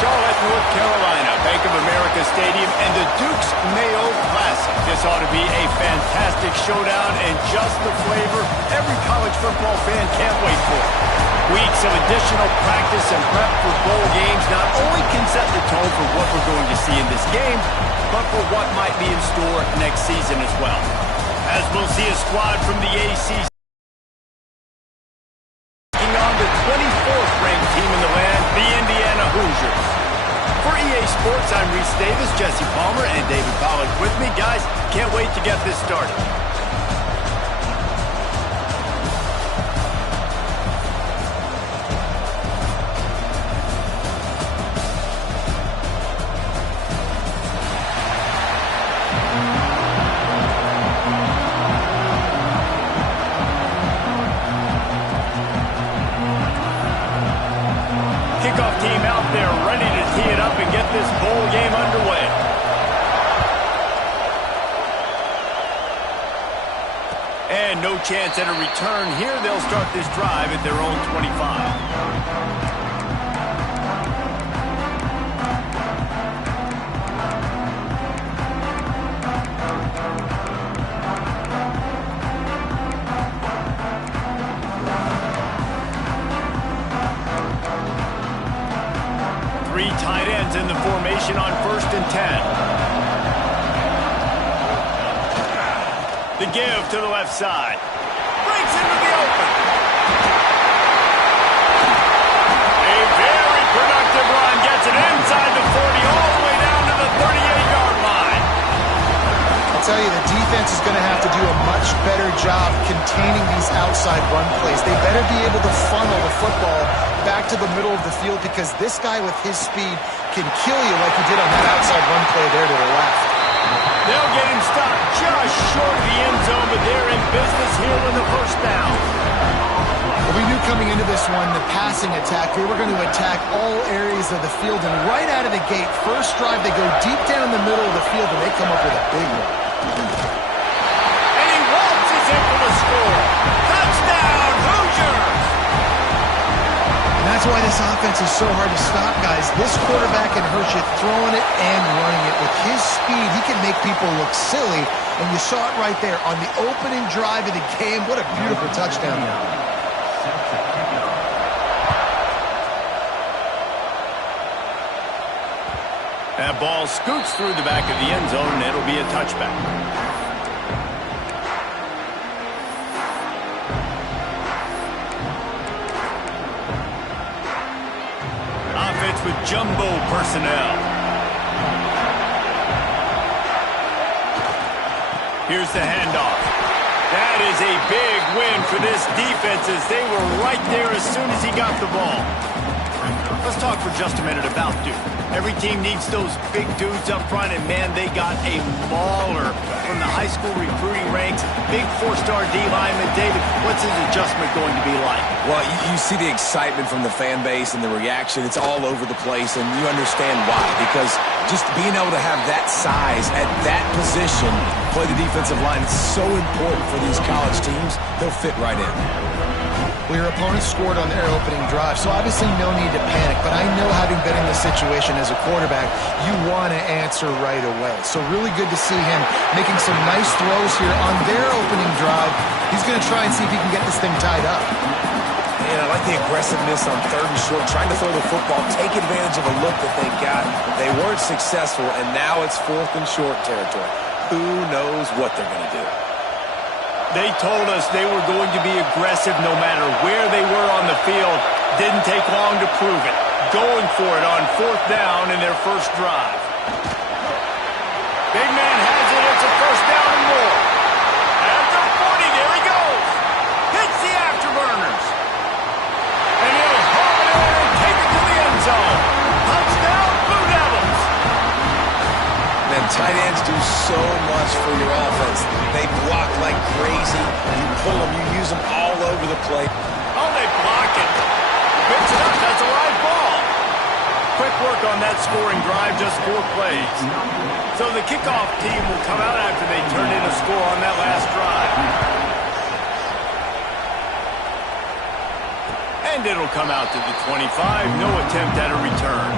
Charlotte, North Carolina, Bank of America Stadium, and the Duke's Mayo Classic. This ought to be a fantastic showdown and just the flavor every college football fan can't wait for. Weeks of additional practice and prep for bowl games not only can set the tone for what we're going to see in this game, but for what might be in store next season as well. As we'll see a squad from the ACC taking on the 24th ranked team in the land, the Indiana Hoosiers. For EA Sports, I'm Reese Davis, Jesse Palmer, and David Pollack with me. Guys, can't wait to get this started. Kickoff team out there ready to tee it up and get this bowl game underway. And no chance at a return here. They'll start this drive at their own 25. Three tight ends in the formation on 1st and 10. The give to the left side. Breaks into the open. A very productive run. Gets it inside the 40, all the way down to the 38-yard line. I'll tell you, the defense is going to have to do a much better job containing these outside run plays. They better be able to funnel the football back to the middle of the field, because this guy with his speed can kill you like he did on that outside run play there to the left. They'll get him stopped just short of the end zone, but they're in business here with the first down. Well, we knew coming into this one, the passing attack, they were going to attack all areas of the field, and right out of the gate, first drive, they go deep down the middle of the field, and they come up with a big one. And he waltzes in for the score. Touchdown, Hoosiers! And that's why this offense is so hard to stop, guys. This quarterback can hurt you throwing it and running it. With his speed, he can make people look silly. And you saw it right there on the opening drive of the game. What a beautiful touchdown. That ball scoots through the back of the end zone, and it'll be a touchback. With jumbo personnel. Here's the handoff. That is a big win for this defense, as they were right there as soon as he got the ball. Let's talk for just a minute about Duke. Every team needs those big dudes up front, and man, they got a mauler from the high school recruiting ranks. Big 4-star D lineman. David, what's his adjustment going to be like? Well, you see the excitement from the fan base and the reaction. It's all over the place, and you understand why. Because just being able to have that size at that position, play the defensive line, it's so important for these college teams. They'll fit right in. Well, your opponent scored on their opening drive, so obviously no need to panic. But I know, having been in this situation as a quarterback, you want to answer right away. So really good to see him making some nice throws here on their opening drive. He's going to try and see if he can get this thing tied up. Man, I like the aggressiveness on 3rd and short, trying to throw the football, take advantage of a look that they got. They weren't successful, and now it's 4th and short territory. Who knows what they're going to do? They told us they were going to be aggressive no matter where they were on the field. Didn't take long to prove it. Going for it on 4th down in their first drive. Big man has it. It's a first down and more. At the 40, there he goes. Hits the afterburners. And he'll haul it in and take it to the end zone. Touchdown, Blue Devils. Man, tight ends do so much for your offense. They block like crazy. You pull them, you use them all over the plate. Oh, they block it. Picks it up. That's a live ball. Quick work on that scoring drive, just 4 plays. So the kickoff team will come out after they turn in a score on that last drive. And it'll come out to the 25. No attempt at a return.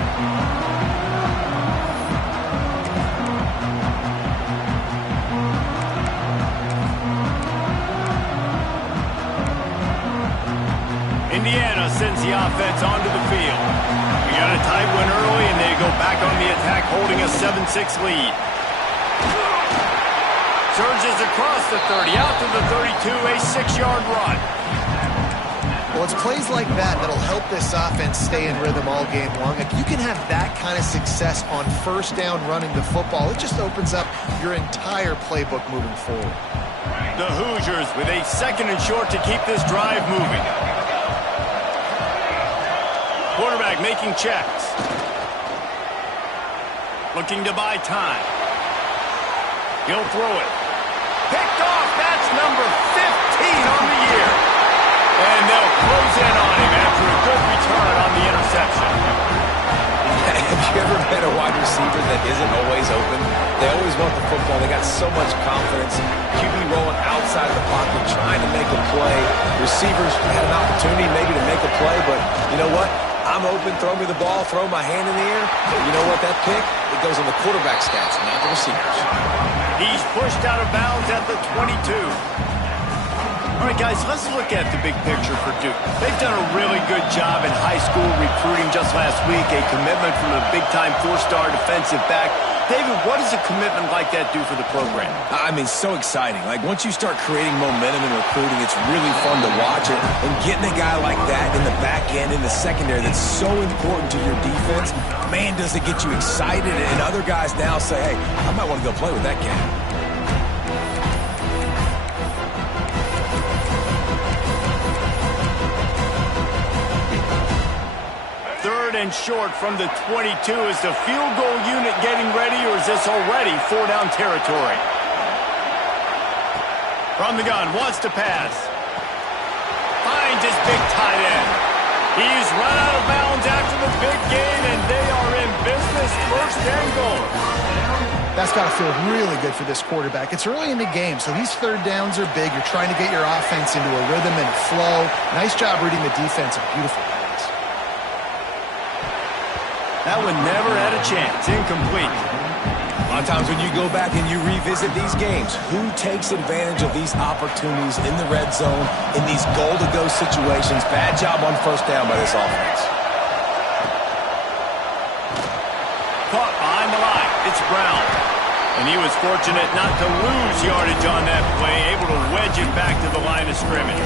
Indiana sends the offense onto the field. We got a tight one early, and they go back on the attack, holding a 7-6 lead. Surges across the 30, out to the 32, a 6-yard run. Well, it's plays like that that'll help this offense stay in rhythm all game long. If you can have that kind of success on first down running the football, it just opens up your entire playbook moving forward. The Hoosiers with a 2nd and short to keep this drive moving. Quarterback making checks. Looking to buy time. He'll throw it. Picked off. That's number 15 on the year. And they'll close in on him after a good return on the interception. Have you ever met a wide receiver that isn't always open? They always want the football. They got so much confidence. QB rolling outside of the pocket, trying to make a play. Receivers had an opportunity maybe to make a play, but you know what? I'm open, throw me the ball, throw my hand in the air. You know what? That pick, it goes on the quarterback stats, not the receivers. He's pushed out of bounds at the 22. All right, guys, let's look at the big picture for Duke. They've done a really good job in high school recruiting just last week, a commitment from a big-time 4-star defensive back. David, what does a commitment like that do for the program? I mean, so exciting. Like, once you start creating momentum in recruiting, it's really fun to watch it. And getting a guy like that in the back end, in the secondary, that's so important to your defense, man, does it get you excited. And other guys now say, hey, I might want to go play with that kid. 3rd and short from the 22. Is the field goal unit getting ready, or is this already 4-down territory? From the gun, wants to pass. Finds his big tight end. He's run out of bounds after the big gain, and they are in business. 1st and goal. That's got to feel really good for this quarterback. It's early in the game, so these 3rd downs are big. You're trying to get your offense into a rhythm and a flow. Nice job reading the defense. A beautiful pass. That one never had a chance. Incomplete. A lot of times when you go back and you revisit these games, who takes advantage of these opportunities in the red zone, in these goal-to-go situations? Bad job on 1st down by this offense. Caught behind the line. It's Brown. And he was fortunate not to lose yardage on that play, able to wedge it back to the line of scrimmage.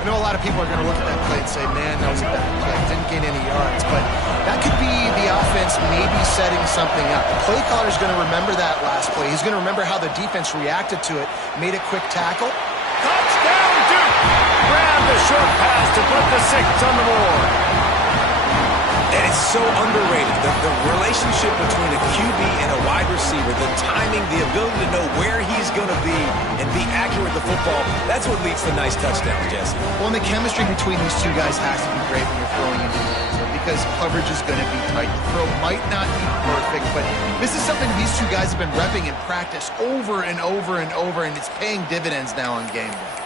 I know a lot of people are going to look at that play and say, man, that was a bad play. Didn't gain any yards. But that could be the offense maybe setting something up. The play caller's going to remember that last play. He's going to remember how the defense reacted to it, made a quick tackle. Touchdown, Duke! Grab the short pass to put the 6 on the board. And it's so underrated. The relationship between a QB and a wide receiver, the timing, the ability to know where he's going to be and be accurate with the football, that's what leads to nice touchdowns, Jesse. Well, and the chemistry between these two guys has to be great when you're throwing into the end zone because coverage is going to be tight. The throw might not be perfect, but this is something these two guys have been repping in practice over and over and over, and it's paying dividends now on game day.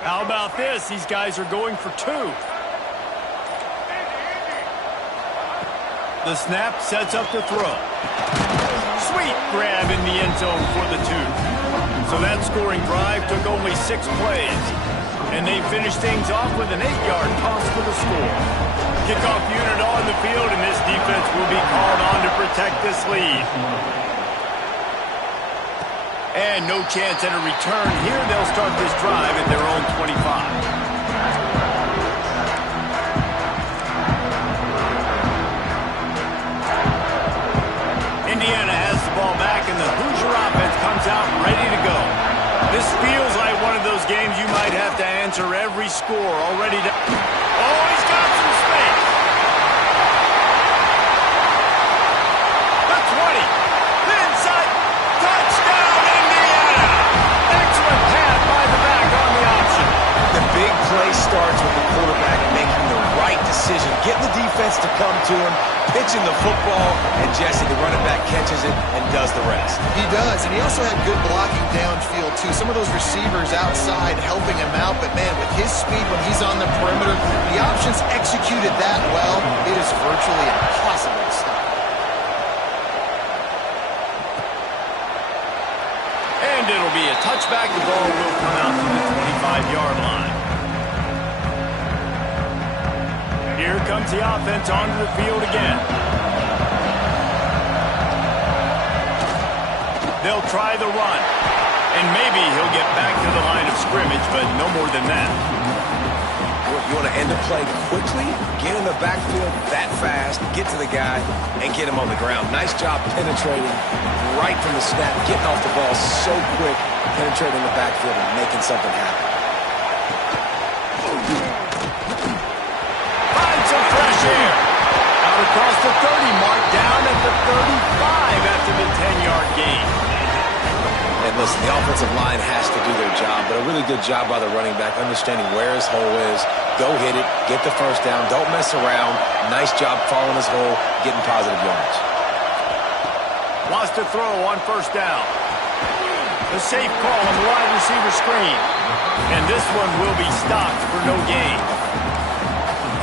How about this? These guys are going for 2. The snap sets up the throw. Sweet grab in the end zone for the 2. So that scoring drive took only 6 plays. And they finished things off with an 8-yard toss for the score. Kickoff unit on the field, and this defense will be called on to protect this lead. And no chance at a return here. They'll start this drive at their own 25. Indiana has the ball back, and the Hoosier offense comes out ready to go. This feels like one of those games you might have to answer every score already. Oh, he's got some space. The 20. The inside. Touchdown, Indiana. Excellent pass by the back on the option. The big play starts with the quarterback making the right decision, getting the defense defense to come to him, pitching the football, and Jesse, the running back, catches it and does the rest. He does, and he also had good blocking downfield, too. Some of those receivers outside helping him out, but, man, with his speed when he's on the perimeter, the options executed that well, it is virtually impossible to stop. And it'll be a touchback. The ball will come out to the 25-yard line. Here comes the offense onto the field again. They'll try the run. And maybe he'll get back to the line of scrimmage, but no more than that. You want to end the play quickly, get in the backfield that fast, get to the guy, and get him on the ground. Nice job penetrating right from the snap, getting off the ball so quick, penetrating the backfield and making something happen. Some fresh air. Out across the 30 mark, down at the 35 after the 10-yard gain. And listen, the offensive line has to do their job, but a really good job by the running back, understanding where his hole is. Go hit it, get the first down, don't mess around. Nice job following his hole, getting positive yards. Wants to throw on first down. The safe call on the wide receiver screen. And this one will be stopped for no gain.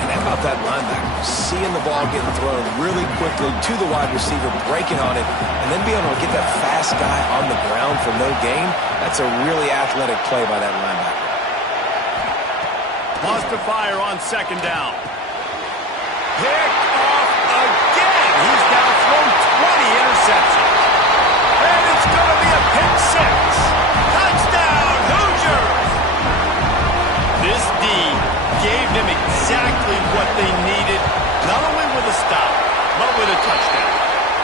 How about that linebacker? Seeing the ball getting thrown really quickly to the wide receiver, breaking on it, and then being able to get that fast guy on the ground for no gain. That's a really athletic play by that linebacker. Wants to fire on second down. Picked off again. He's now thrown 20 interceptions. And it's going to be a pick six. Touchdown, Hoosiers! This D gave them exactly what they needed, not only with a stop, but with a touchdown.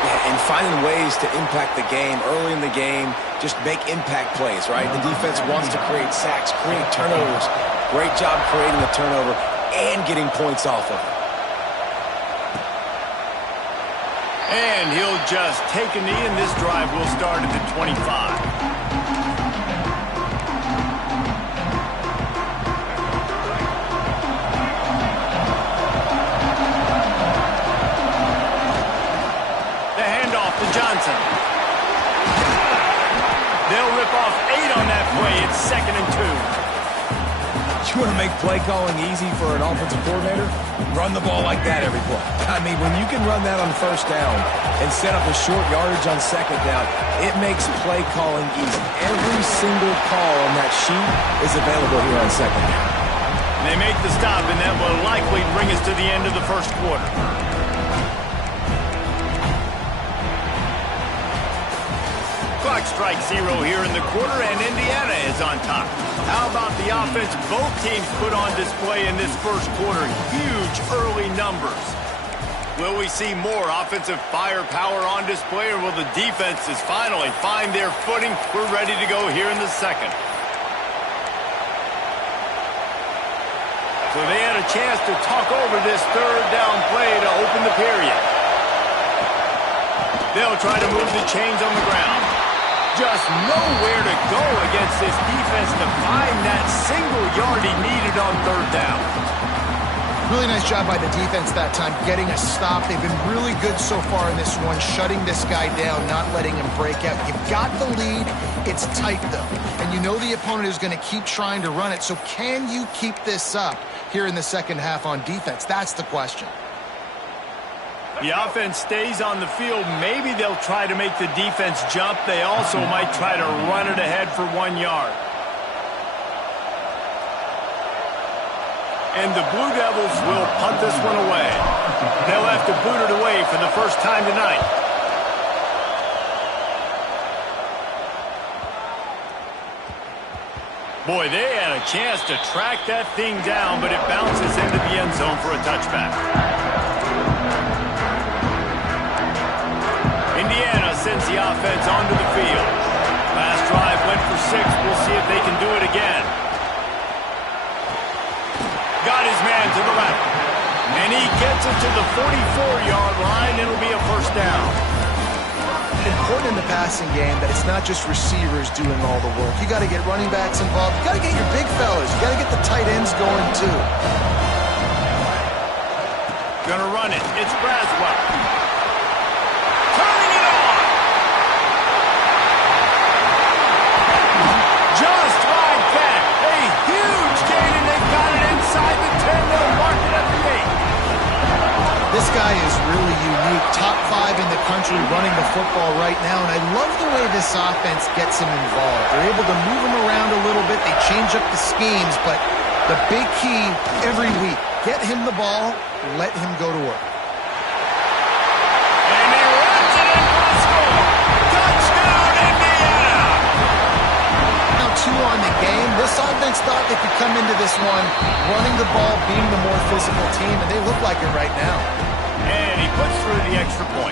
Yeah, and finding ways to impact the game early in the game, just make impact plays, right? The defense wants to create sacks, create turnovers. Great job creating the turnover and getting points off of it. And he'll just take a knee, and this drive will start at the 25. Johnson. They'll rip off 8 on that play. It's 2nd and 2. You want to make play calling easy for an offensive coordinator? Run the ball like that every play. I mean, when you can run that on first down and set up a short yardage on second down, it makes play calling easy. Every single call on that sheet is available here on second down. They make the stop, and that will likely bring us to the end of the first quarter. Clock strikes 0 here in the quarter, and Indiana is on top. How about the offense both teams put on display in this first quarter? Huge early numbers. Will we see more offensive firepower on display, or will the defenses finally find their footing? We're ready to go here in the second. So they had a chance to talk over this third down play to open the period. They'll try to move the chains on the ground. Just nowhere to go against this defense to find that single yard he needed on third down. Really nice job by the defense that time, getting a stop. They've been really good so far in this one, shutting this guy down, not letting him break out. You've got the lead. It's tight, though. And you know the opponent is going to keep trying to run it. So can you keep this up here in the second half on defense? That's the question. The offense stays on the field. Maybe they'll try to make the defense jump. They also might try to run it ahead for 1 yard. And the Blue Devils will punt this one away. They'll have to boot it away for the first time tonight. Boy, they had a chance to track that thing down, but it bounces into the end zone for a touchback. Indiana sends the offense onto the field. Last drive went for 6. We'll see if they can do it again. Got his man to the left. And he gets it to the 44-yard line. It'll be a first down. Important in the passing game that it's not just receivers doing all the work. You got to get running backs involved. You got to get your big fellas. You got to get the tight ends going too. gonna run it. It's Braswell. Turning it on. Just like that. A huge gain, and they've got it inside the 10. They'll mark it at the 8. This guy is really unique. Top 5 in the country running the football right now, and I love the way this offense gets him involved. They're able to move him around a little bit. They change up the schemes, but the big key every week, get him the ball, let him go to work. And he runs it in for a score. Touchdown, Indiana! Now 2 on the game. This offense thought they could come into this one running the ball, being the more physical team, and they look like it right now. And he puts through the extra point.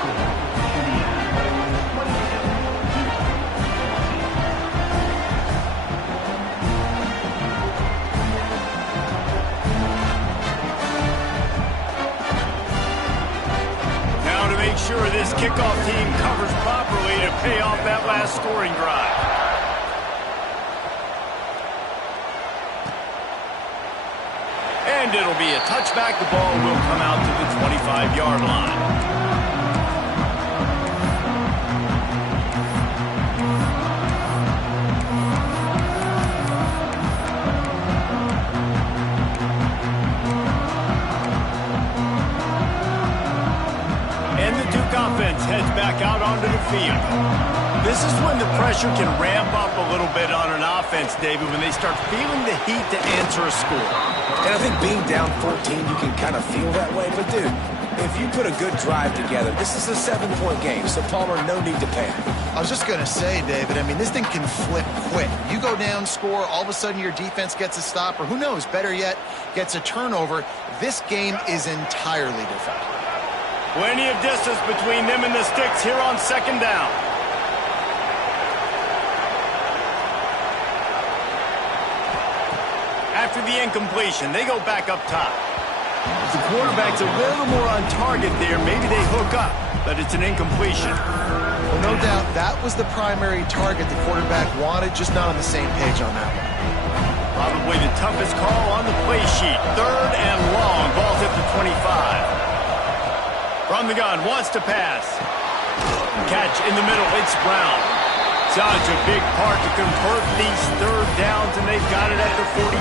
Now to make sure this kickoff team covers properly to pay off that last scoring drive. And it'll be a touchback. The ball will come out to the 25-yard line. And the Duke offense heads back out onto the field. This is when the pressure can ramp up a little bit on an offense, David, when they start feeling the heat to answer a score. And I think being down 14, you can kind of feel that way. But, dude, if you put a good drive together, this is a 7-point game. So, Palmer, no need to panic. I was just going to say, David, I mean, this thing can flip quick. You go down, score, all of a sudden your defense gets a stop, or who knows, better yet, gets a turnover. This game is entirely different. Plenty of distance between them and the sticks here on second down. After the incompletion, they go back up top. If the quarterback's a little more on target there, maybe they hook up, but it's an incompletion. Well, no doubt that was the primary target the quarterback wanted, just not on the same page on that one. Probably the toughest call on the play sheet. 3rd and long. Ball's at the 25. From the gun, wants to pass. Catch in the middle, it's Brown. Such a big part to convert these 3rd downs, and they've got it at the 42.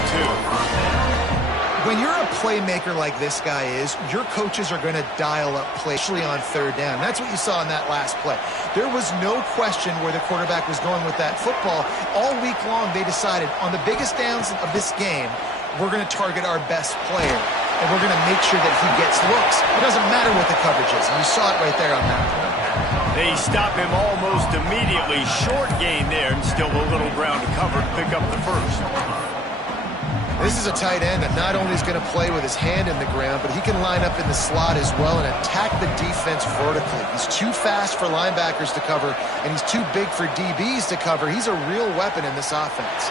When you're a playmaker like this guy is, your coaches are going to dial up play, especially on 3rd down. That's what you saw in that last play. There was no question where the quarterback was going with that football. All week long, they decided on the biggest downs of this game, we're going to target our best player, and we're going to make sure that he gets looks. It doesn't matter what the coverage is, and you saw it right there on that play. They stop him almost immediately. Short gain there, and still a little ground to cover to pick up the first. This is a tight end that not only is going to play with his hand in the ground, but he can line up in the slot as well and attack the defense vertically. He's too fast for linebackers to cover, and he's too big for DBs to cover. He's a real weapon in this offense.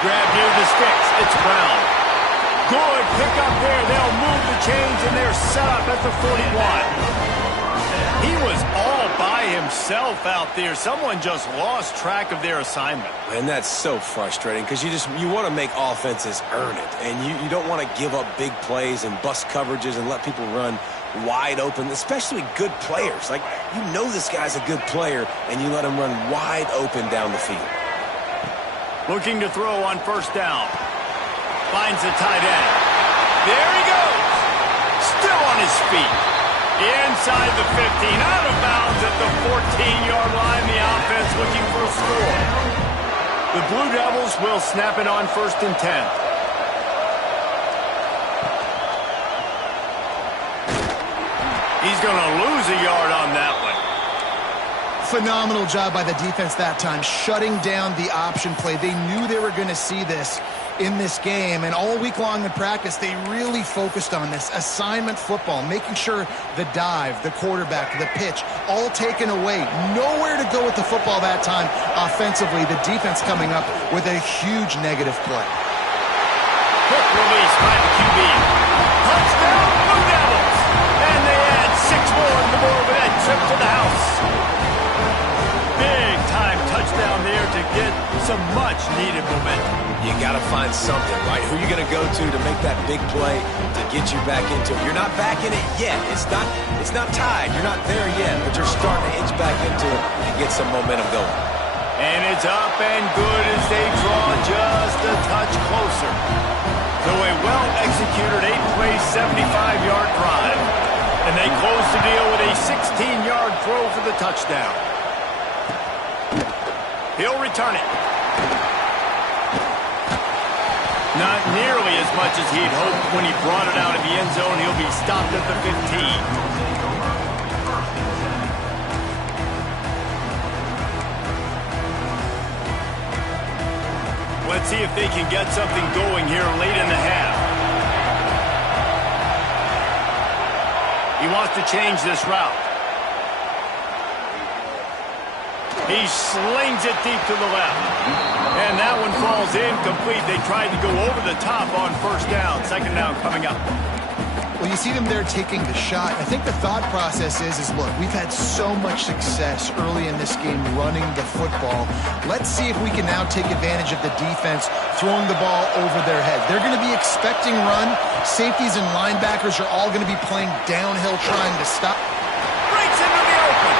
Grab near the sticks. It's Brown. Good pick up there. They'll move the chains, and they're set up at the 41. He was all by himself out there. Someone just lost track of their assignment. And that's so frustrating because you want to make offenses earn it. And you don't want to give up big plays and bust coverages and let people run wide open, especially good players. Like, you know this guy's a good player, and you let him run wide open down the field. Looking to throw on 1st down. Finds the tight end. There he goes. Still on his feet. Inside the 15, out of bounds at the 14-yard line. The offense looking for a score. The Blue Devils will snap it on 1st and 10. He's going to lose a yard on that one. Phenomenal job by the defense that time, shutting down the option play. They knew they were going to see this in this game, and all week long in practice, they really focused on this assignment football, making sure the dive, the quarterback, the pitch, all taken away. Nowhere to go with the football that time offensively. The defense coming up with a huge negative play. Quick release by the QB. Touchdown, Blue Devils! And they add 6 more on the board with that trip to the house. Big time touchdown there to get some much needed momentum. You got to find something, right? Who are you going to go to make that big play to get you back into it? You're not back in it yet. It's not tied. You're not there yet, but you're starting to inch back into it and get some momentum going. And it's up and good as they draw just a touch closer. So a well-executed 8-play, 75-yard drive. And they close the deal with a 16-yard throw for the touchdown. He'll return it. Not nearly as much as he'd hoped when he brought it out of the end zone. He'll be stopped at the 15. Let's see if they can get something going here late in the half. He wants to change this route. He slings it deep to the left. And that one falls incomplete. They tried to go over the top on first down. Second down coming up. Well, you see them there taking the shot. I think the thought process is look, we've had so much success early in this game running the football. Let's see if we can now take advantage of the defense throwing the ball over their head. They're going to be expecting run. Safeties and linebackers are all going to be playing downhill trying to stop. Breaks into the open.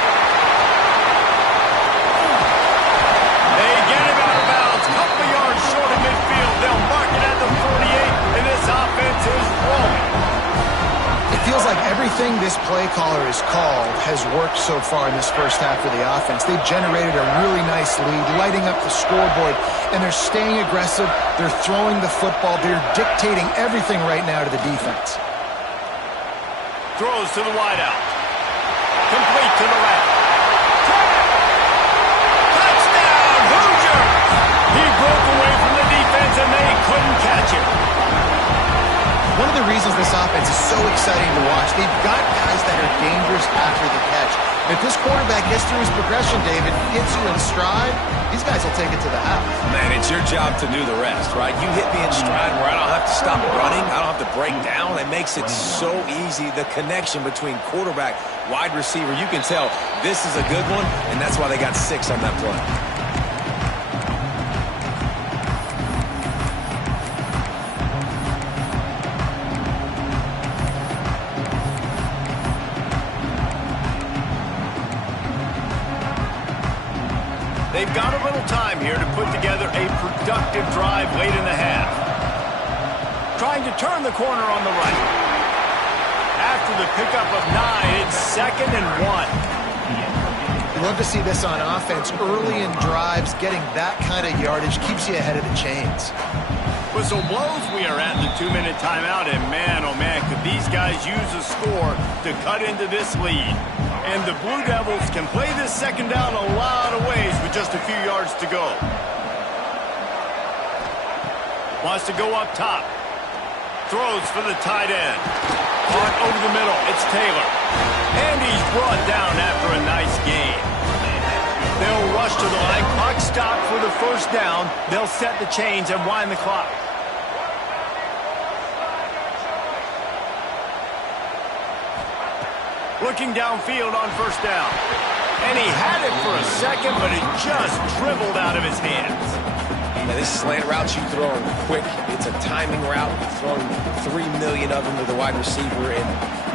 They get him out of bounds. Couple of yards short of midfield. They'll mark it at the 48, and this offense is rolling. It feels like everything this play caller has called has worked so far in this first half for the offense. They've generated a really nice lead, lighting up the scoreboard, and they're staying aggressive. They're throwing the football. They're dictating everything right now to the defense. Throws to the wideout. Complete to the left. Touchdown, Hoosiers! He broke away from the defense, and they couldn't catch him. One of the reasons this offense is so exciting to watch, they've got guys that are dangerous after the catch. If this quarterback gets through his progression, David, gets you in stride, these guys will take it to the house. Man, it's your job to do the rest, right? You hit me in stride where I don't have to stop running. I don't have to break down. It makes it so easy. The connection between quarterback, wide receiver, you can tell this is a good one, and that's why they got 6 on that play. They've got a little time here to put together a productive drive late in the half. Trying to turn the corner on the right. After the pickup of 9, it's 2nd and 1. You love to see this on offense. Early in drives, getting that kind of yardage keeps you ahead of the chains. Whistle blows, we are at the 2-minute timeout, and man, oh man, could these guys use a score to cut into this lead. And the Blue Devils can play this second down a lot of ways with just a few yards to go. Wants to go up top. Throws for the tight end. Caught over the middle. It's Taylor. And he's brought down after a nice gain. They'll rush to the line. Clock stopped for the first down. They'll set the chains and wind the clock. Looking downfield on first down. And he had it for a second, but it just dribbled out of his hands. Now, this slant route you throw quick. It's a timing route. You're throwing 3 million of them to the wide receiver, and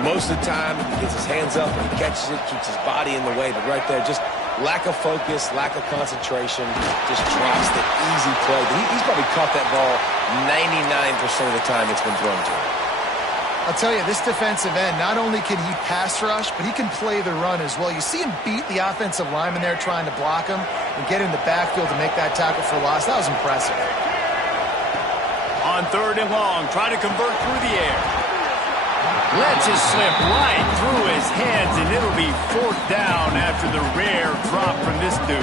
most of the time he gets his hands up and he catches it, keeps his body in the way. But right there, just lack of focus, lack of concentration, just drops the easy play. He's probably caught that ball 99% of the time it's been thrown to him. I'll tell you, this defensive end, not only can he pass rush, but he can play the run as well. You see him beat the offensive lineman there trying to block him and get in the backfield to make that tackle for loss. That was impressive. On 3rd and long, trying to convert through the air. Lets it slip right through his hands, and it'll be 4th down after the rare drop from this dude.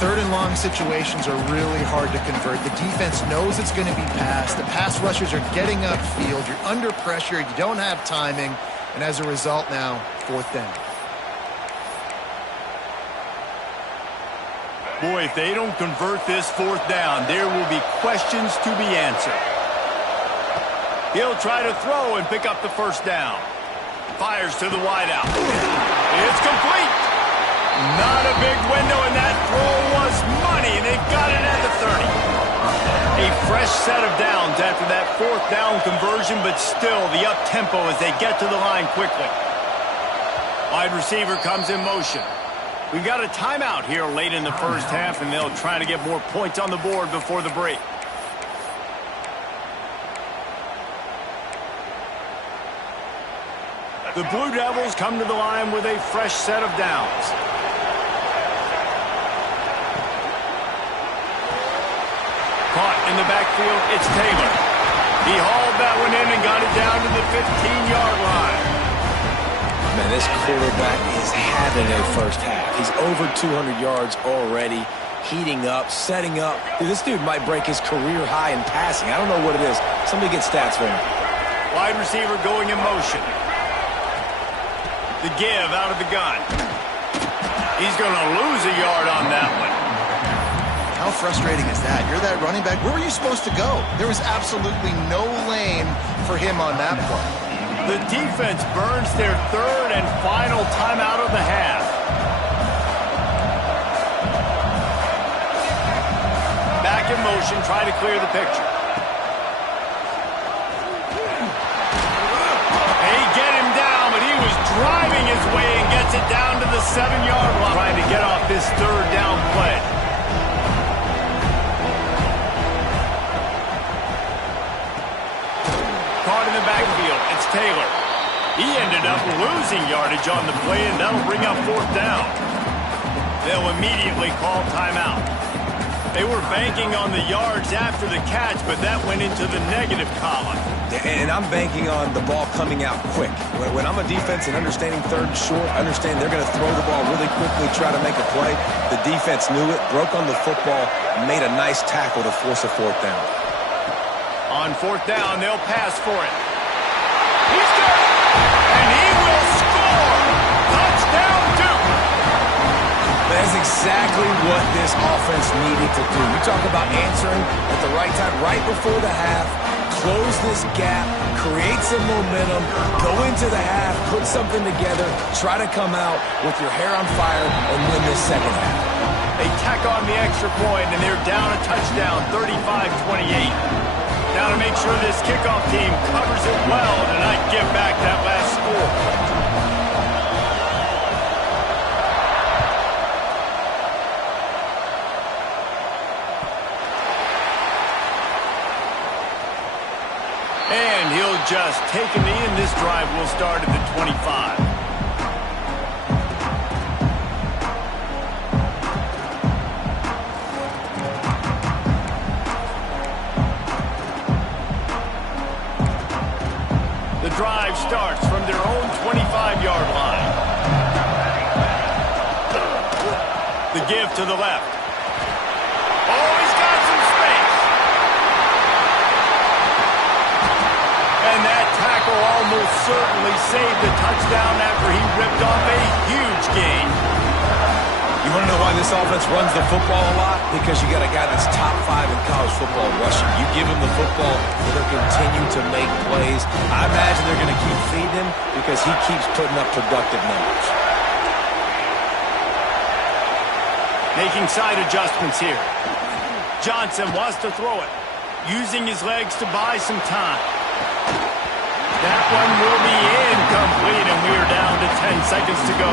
3rd and long situations are really hard to convert. The defense knows it's going to be passed. The pass rushers are getting upfield. You're under pressure. You don't have timing. And as a result now, 4th down. Boy, if they don't convert this 4th down, there will be questions to be answered. He'll try to throw and pick up the first down. Fires to the wideout. It's complete. Not a big window, and that throw was money. They've got it at the 30. A fresh set of downs after that fourth down conversion, but still the up-tempo as they get to the line quickly. Wide receiver comes in motion. We've got a timeout here late in the first half, and they'll try to get more points on the board before the break. The Blue Devils come to the line with a fresh set of downs. Caught in the backfield, it's Taylor. He hauled that one in and got it down to the 15-yard line. Man, this quarterback is having a first half. He's over 200 yards already, heating up, setting up. Dude, this dude might break his career high in passing. I don't know what it is. Somebody get stats for him. Wide receiver going in motion. The give out of the gun. He's going to lose a yard on that one. How frustrating is that? You're that running back. Where were you supposed to go? There was absolutely no lane for him on that play. The defense burns their third and final timeout of the half. Back in motion, try to clear the picture. They get him down, but he was driving his way and gets it down to the 7-yard line. Trying to get off this third down play. Caught in the backfield, it's Taylor. He ended up losing yardage on the play, and that'll bring up fourth down. They'll immediately call timeout. They were banking on the yards after the catch, but that went into the negative column. And I'm banking on the ball coming out quick. When I'm a defense and understanding third and short, I understand they're going to throw the ball really quickly, try to make a play. The defense knew it, broke on the football, made a nice tackle to force a fourth down. On fourth down, they'll pass for it. He's got it! And he will score! Touchdown, Duke! That's exactly what this offense needed to do. You talk about answering at the right time, right before the half, close this gap, create some momentum, go into the half, put something together, try to come out with your hair on fire and win this second half. They tack on the extra point, and they're down a touchdown, 35-28. Now to make sure this kickoff team covers it well to not give back that last score. And he'll just take a knee, and this drive will start at the 25. Drive starts from their own 25-yard line. The give to the left. Oh, he's got some space. And that tackle almost certainly saved the touchdown after he ripped off a huge gain. You want to know why this offense runs the football a lot? Because you got a guy that's top 5 in college football rushing. You give him the football, they'll continue to make plays. I imagine they're going to keep feeding him because he keeps putting up productive numbers. Making side adjustments here. Johnson wants to throw it, using his legs to buy some time. That one will be incomplete, and we are down to 10 seconds to go.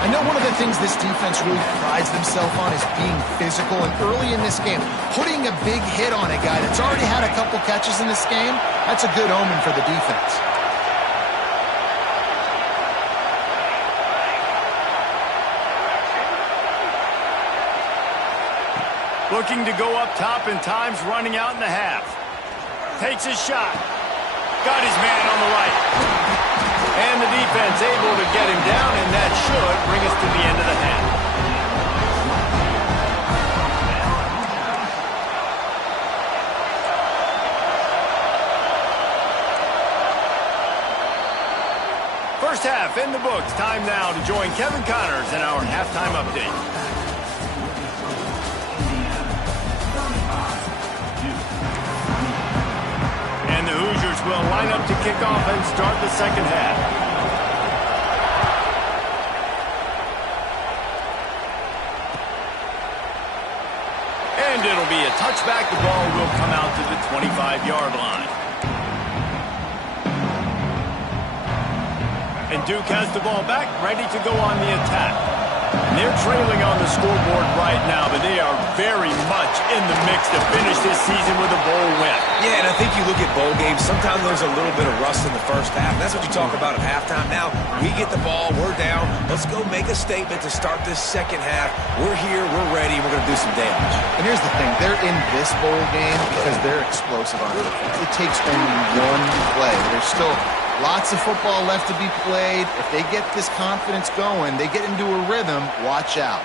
I know one of the things this defense really prides themselves on is being physical, and early in this game, putting a big hit on a guy that's already had a couple catches in this game, that's a good omen for the defense. Looking to go up top, and time's running out in the half. Takes a shot. Got his man on the right. And the defense able to get him down, and that should bring us to the end of the half. First half in the books. Time now to join Kevin Connors in our halftime update. And the Hoosiers will line up to kick off and start the second half. And And it'll be a touchback. The ball will come out to the 25-yard line. And Duke has the ball back, ready to go on the attack. And they're trailing on the scoreboard right now, but they are very much in the mix to finish this season with a bowl win. Yeah, and I think you look at bowl games, sometimes there's a little bit of rust in the first half. That's what you talk about at halftime. Now, we get the ball, we're down. Let's go make a statement to start this second half. We're here, we're ready, we're going to do some damage. And here's the thing. They're in this bowl game because they're explosive on defense. It takes only one play. There's still lots of football left to be played. If they get this confidence going, they get into a rhythm, watch out.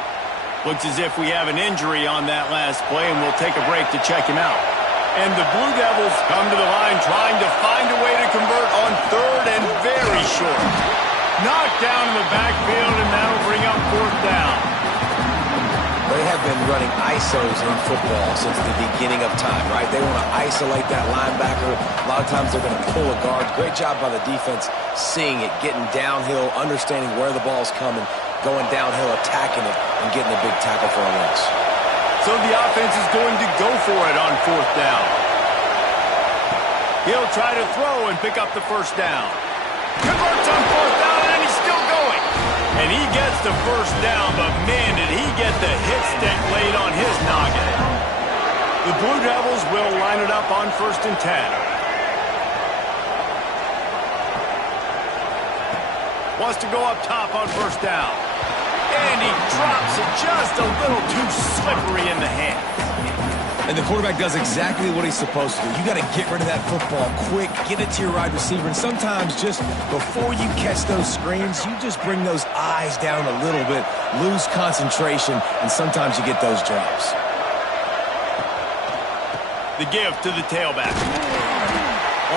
Looks as if we have an injury on that last play, and we'll take a break to check him out. And the Blue Devils come to the line trying to find a way to convert on third and very short. Knocked down in the backfield, and that'll bring up fourth down. They have been running ISOs in football since the beginning of time, right? They want to isolate that linebacker. A lot of times they're going to pull a guard. Great job by the defense seeing it, getting downhill, understanding where the ball's coming, going downhill, attacking it, and getting a big tackle for a loss. So the offense is going to go for it on fourth down. He'll try to throw and pick up the first down. Converts on fourth down, and he's still going. And he gets the first down, but man, did he get the hit stick laid on his noggin. The Blue Devils will line it up on 1st and 10. Wants to go up top on first down. And he drops it just a little too slippery in the hand. And the quarterback does exactly what he's supposed to do. You got to get rid of that football quick, get it to your wide receiver, and sometimes just before you catch those screens, you just bring those eyes down a little bit, lose concentration, and sometimes you get those drops. The give to the tailback.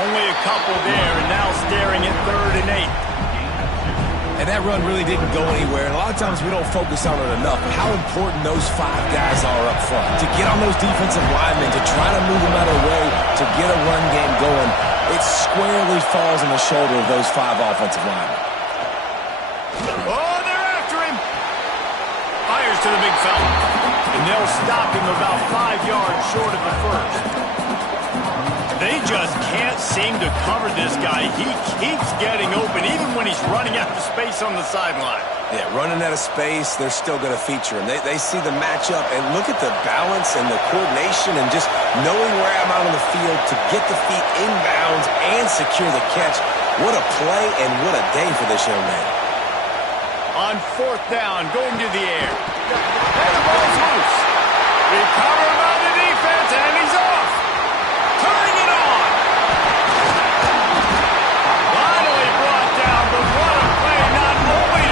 Only a couple there, and now staring at 3rd and 8. And that run really didn't go anywhere. And a lot of times we don't focus on it enough. How important those 5 guys are up front. To get on those defensive linemen, to try to move them out of the way, to get a run game going, it squarely falls on the shoulder of those 5 offensive linemen. Oh, they're after him. Fires to the big fella. And they'll stop him about 5 yards short of the first. They just can't seem to cover this guy. He keeps getting open, even when he's running out of space on the sideline. Yeah, running out of space, they're still going to feature him. They see the matchup, and look at the balance and the coordination and just knowing where I'm out on the field to get the feet inbounds and secure the catch. What a play and what a day for this young man. On fourth down, going to the air. And the ball's loose. Recovered by the defense, and he's off. Turning it on. Finally brought down, but what a play, not only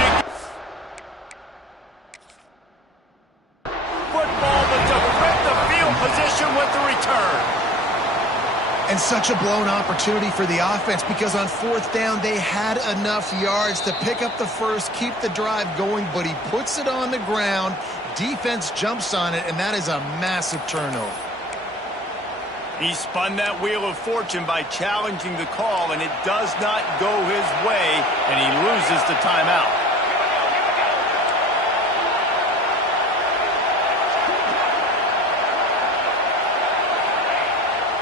to football, but to flip the field position with the return. And such a blown opportunity for the offense because on fourth down, they had enough yards to pick up the first, keep the drive going, but he puts it on the ground. Defense jumps on it, and that is a massive turnover. He spun that wheel of fortune by challenging the call, and it does not go his way, and he loses the timeout.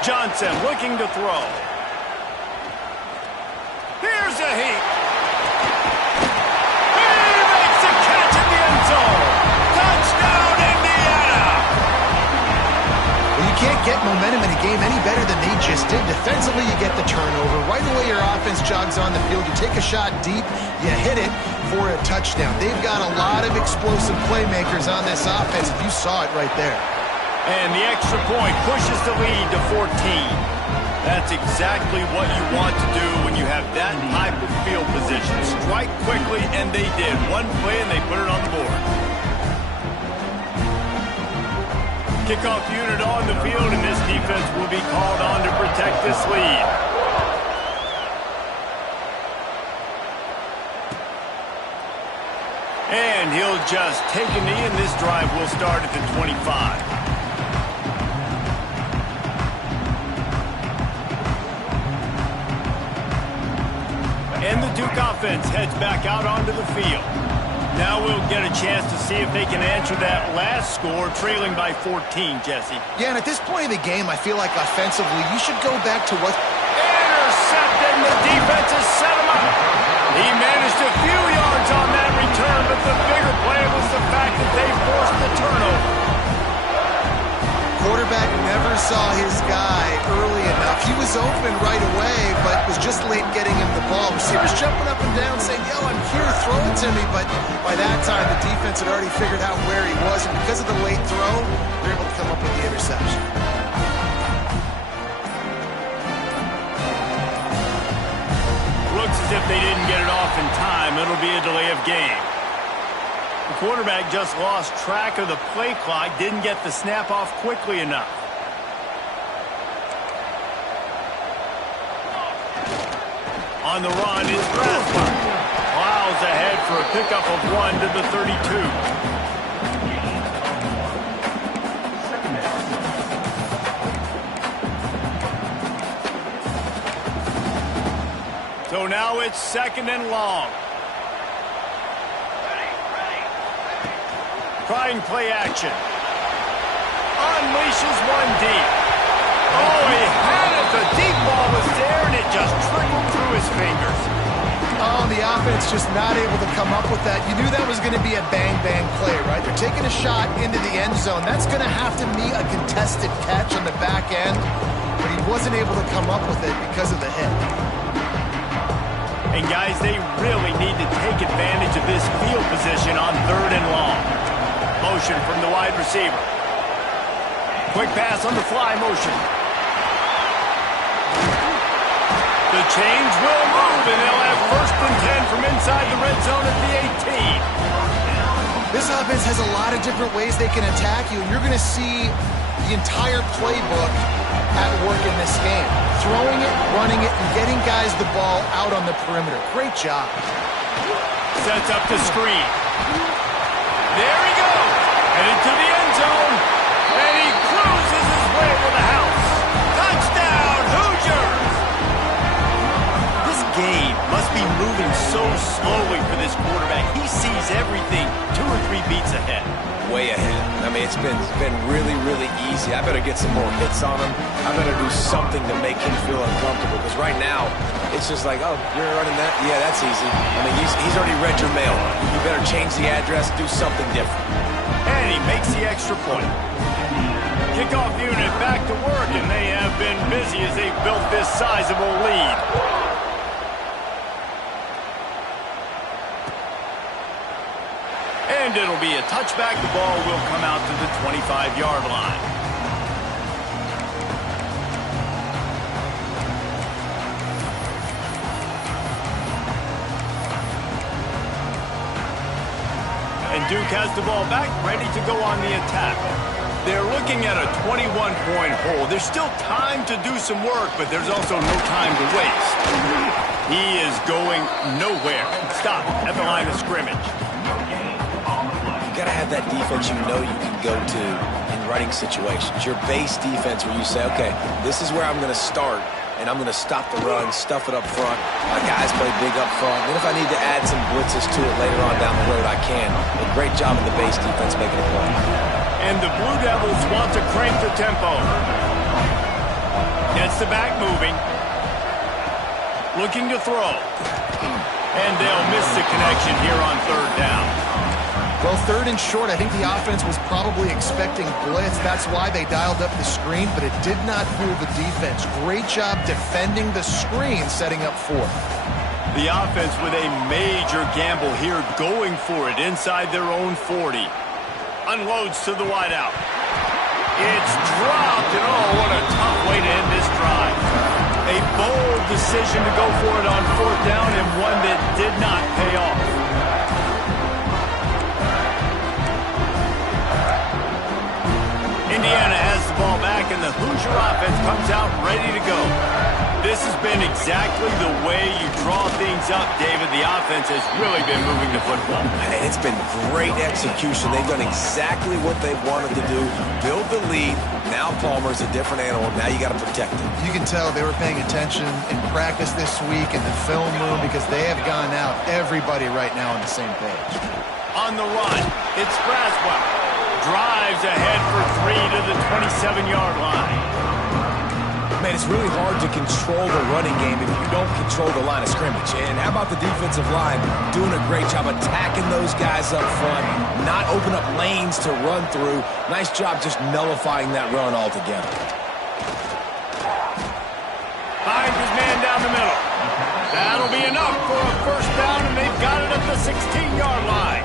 Johnson looking to throw. Here's a heat. He makes a catch in the end zone. Touchdown, Indiana! Well, you can't get momentum in a game any better than they just did. Defensively, you get the turnover. Right away, your offense jogs on the field. You take a shot deep, you hit it for a touchdown. They've got a lot of explosive playmakers on this offense. You saw it right there. And the extra point pushes the lead to 14. That's exactly what you want to do when you have that type of field position. Strike quickly, and they did. One play, and they put it on the board. Kickoff unit on the field, and this defense will be called on to protect this lead. And he'll just take a knee, and this drive will start at the 25. And the Duke offense heads back out onto the field. Now we'll get a chance to see if they can answer that last score, trailing by 14, Jesse. Yeah, and at this point of the game, I feel like offensively, you should go back to what... Intercepted, and the defense has set him up. He managed a few yards on that return, but the bigger play was the fact that they forced the turnover. Quarterback never saw his guy early enough. He was open right away, but was just late getting him the ball. Receivers jumping up and down saying, yo, I'm here, throw it to me. But by that time, the defense had already figured out where he was. And because of the late throw, they're able to come up with the interception. Looks as if they didn't get it off in time. It'll be a delay of game. The quarterback just lost track of the play clock, didn't get the snap off quickly enough. On the run, it's Strasburg. Plows ahead for a pickup of 1 to the 32. So now it's 2nd and long. Trying play action. Unleashes one deep. Oh, he had it. The deep ball was there, and it just trickled through his fingers. Oh, the offense just not able to come up with that. You knew that was going to be a bang-bang play, right? They're taking a shot into the end zone. That's going to have to be a contested catch on the back end, but he wasn't able to come up with it because of the hit. And, guys, they really need to take advantage of this field position on 3rd and long. Motion from the wide receiver. Quick pass on the fly motion. The change will move, and they'll have 1st and 10 from inside the red zone at the 18. This offense has a lot of different ways they can attack you, and you're going to see the entire playbook at work in this game. Throwing it, running it, and getting guys the ball out on the perimeter. Great job. Sets up the screen. There he goes. Headed to the end zone. And he cruises his way to the house. Touchdown, Hoosiers! This game must be moving so slowly for this quarterback. He sees everything 2 or 3 beats ahead. Way ahead. I mean, it's been really, really easy. I better get some more hits on him. I better do something to make him feel uncomfortable. Because right now, it's just like, oh, you're running that? Yeah, that's easy. I mean, he's already read your mail. You better change the address, do something different. And he makes the extra point. Kickoff unit back to work, and they have been busy as they've built this sizable lead. And it'll be a touchback. The ball will come out to the 25-yard line. And Duke has the ball back, ready to go on the attack. They're looking at a 21-point hole. There's still time to do some work, but there's also no time to waste. He is going nowhere. Stop at the line of scrimmage. You got to have that defense you know you can go to in running situations. Your base defense where you say, okay, this is where I'm going to start, and I'm going to stop the run, stuff it up front. My guys play big up front. Then if I need to add some blitzes to it later on down the road, I can. A great job of the base defense making a play. And the Blue Devils want to crank the tempo. Gets the back moving. Looking to throw. And they'll miss the connection here on 3rd down. Well, 3rd and short, I think the offense was probably expecting blitz. That's why they dialed up the screen, but it did not fool the defense. Great job defending the screen, setting up 4th. The offense with a major gamble here, going for it inside their own 40. Unloads to the wideout. It's dropped, and oh, what a tough way to end this drive. A bold decision to go for it on 4th down, and one that did not pay off. Indiana has the ball back, and the Hoosier offense comes out ready to go. This has been exactly the way you draw things up, David. The offense has really been moving the football. And it's been great execution. They've done exactly what they've wanted to do. Build the lead. Now Palmer's a different animal. Now you got to protect him. You can tell they were paying attention in practice this week in the film room because they have gone out, everybody right now on the same page. on the run. It's Braswell. Drives ahead for 3 to the 27-yard line. Man, it's really hard to control the running game if you don't control the line of scrimmage. And how about the defensive line doing a great job attacking those guys up front, not open up lanes to run through. Nice job just nullifying that run altogether. Finds his man down the middle. That'll be enough for a first down, and they've got it at the 16-yard line.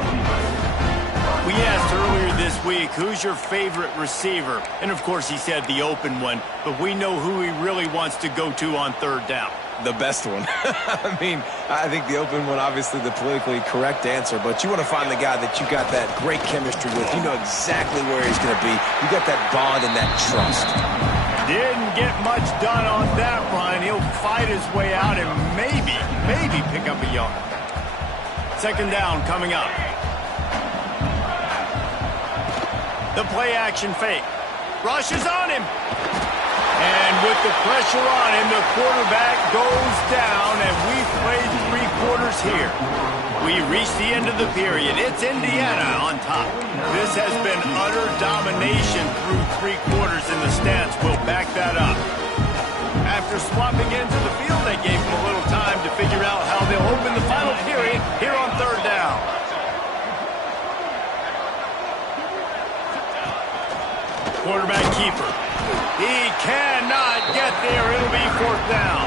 We asked earlier this week, who's your favorite receiver? And, of course, he said the open one, but we know who he really wants to go to on third down. The best one. I mean, I think the open one, obviously the politically correct answer, but you want to find the guy that you got that great chemistry with. You know exactly where he's going to be. You got that bond and that trust. Didn't get much done on that run. He'll fight his way out and maybe pick up a yard. Second down coming up. The play action fake. Rush is on him. And with the pressure on him, the quarterback goes down, and we've played 3 quarters here. We reached the end of the period. It's Indiana on top. This has been utter domination through 3 quarters, and the stats will back that up. After swapping into the field, they gave him a little time to figure out how they'll open the final period here on third down. Quarterback keeper. He cannot get there. It'll be fourth down.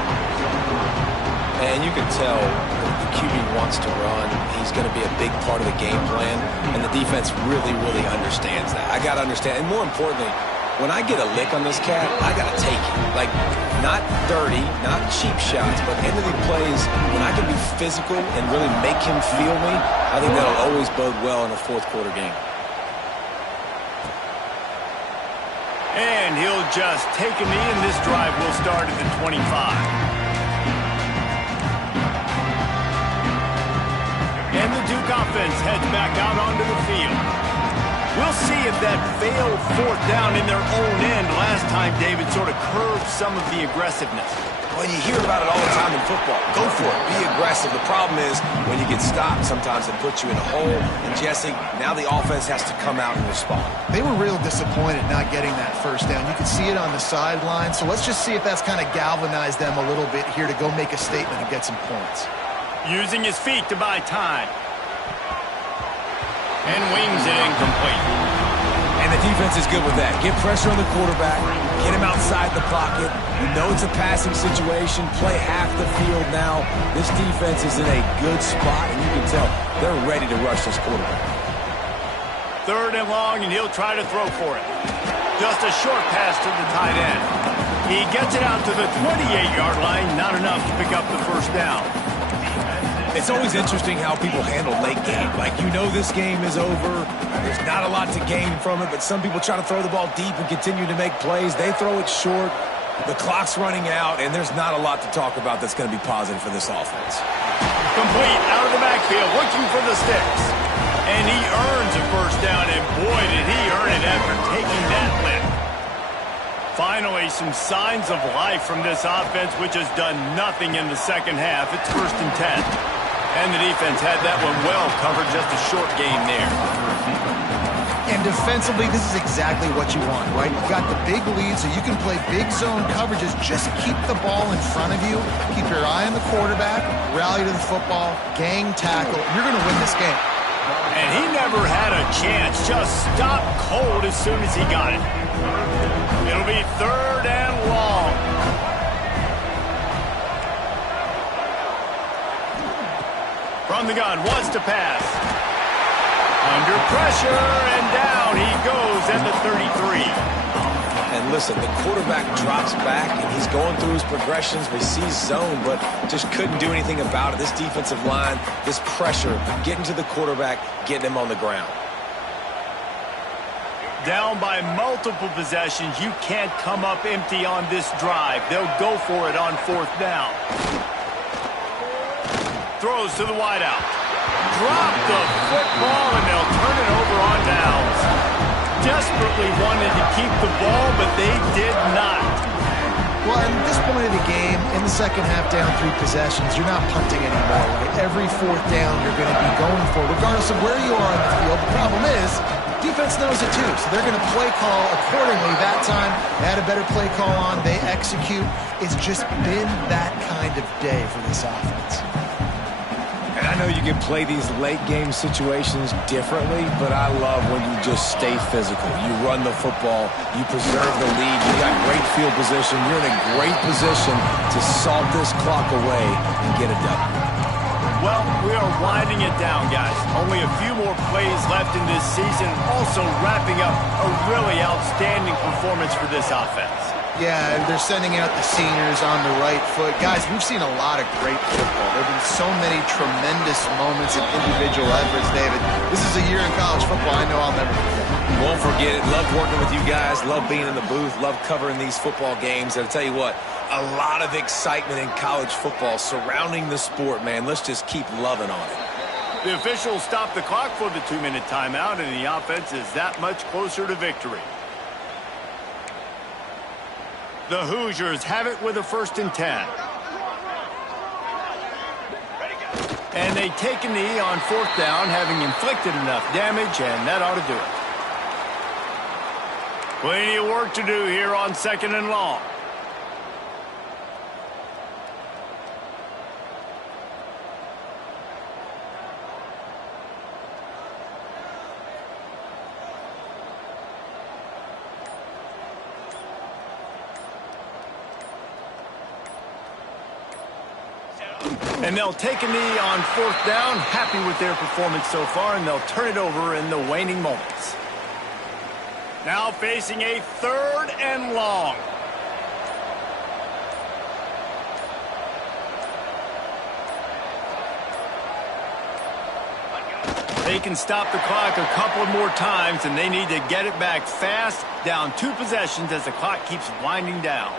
And you can tell the QB wants to run. He's going to be a big part of the game plan, and the defense really understands that. I got to understand, and more importantly, when I get a lick on this cat, I got to take it. Like, not dirty, not cheap shots, but end of the plays, when I can be physical and really make him feel me, I think that'll always bode well in a fourth quarter game. And he'll just take a knee, and this drive will start at the 25. And the Duke offense heads back out onto the field. We'll see if that failed fourth down in their own end last time, David, sort of curved some of the aggressiveness. Well, you hear about it all the time in football. Go for it. Be aggressive. The problem is when you get stopped, sometimes it puts you in a hole. And, Jesse, now the offense has to come out and respond. They were real disappointed not getting that first down. You could see it on the sideline. So let's just see if that's kind of galvanized them a little bit here to go make a statement and get some points. Using his feet to buy time. And wings it incomplete. And the defense is good with that. Get pressure on the quarterback. Get him outside the pocket. You know it's a passing situation. Play half the field now. This defense is in a good spot, and you can tell they're ready to rush this quarterback. Third and long, and he'll try to throw for it. Just a short pass to the tight end. He gets it out to the 28-yard line. Not enough to pick up the first down. It's always interesting how people handle late game. Like, you know this game is over. There's not a lot to gain from it, but some people try to throw the ball deep and continue to make plays. They throw it short. The clock's running out, and there's not a lot to talk about that's going to be positive for this offense. Complete out of the backfield, looking for the sticks. And he earns a first down, and boy, did he earn it after taking that lift. Finally, some signs of life from this offense, which has done nothing in the second half. It's 1st and 10. And the defense had that one well covered, just a short game there. And defensively, this is exactly what you want, right? You've got the big lead, so you can play big zone coverages. Just keep the ball in front of you. Keep your eye on the quarterback. Rally to the football. Gang tackle. You're going to win this game. And he never had a chance. Just stopped cold as soon as he got it. It'll be third and long. From the gun, wants to pass. Under pressure, and down he goes at the 33. And listen, the quarterback drops back, and he's going through his progressions. We see zone, but just couldn't do anything about it. This defensive line, this pressure, getting to the quarterback, getting him on the ground. Down by multiple possessions, you can't come up empty on this drive. They'll go for it on fourth down. Throws to the wideout. Drop the football, and they'll turn it over on downs. Desperately wanted to keep the ball, but they did not. Well, at this point of the game, in the second half, down 3 possessions, you're not punting anymore, right? Every fourth down you're going to be going for, regardless of where you are on the field. The problem is, defense knows it too, so they're going to play call accordingly. That time, they had a better play call on. They execute. It's just been that kind of day for this offense. And I know you can play these late game situations differently, but I love when you just stay physical. You run the football, you preserve the lead, you got great field position, you're in a great position to salt this clock away and get it done. Well, we are winding it down, guys. Only a few more plays left in this season, also wrapping up a really outstanding performance for this offense. Yeah, and they're sending out the seniors on the right foot. Guys, we've seen a lot of great football. There have been so many tremendous moments and individual efforts, David. This is a year in college football I know I'll never forget. Won't forget it. Love working with you guys. Love being in the booth. Love covering these football games. And I'll tell you what, a lot of excitement in college football surrounding the sport, man. Let's just keep loving on it. The officials stop the clock for the 2-minute timeout, and the offense is that much closer to victory. The Hoosiers have it with a 1st and 10. And they take a knee on 4th down, having inflicted enough damage, and that ought to do it. Plenty of work to do here on 2nd and long. And they'll take a knee on 4th down, happy with their performance so far, and they'll turn it over in the waning moments. Now facing a 3rd and long. They can stop the clock a couple more times, and they need to get it back fast, down 2 possessions as the clock keeps winding down.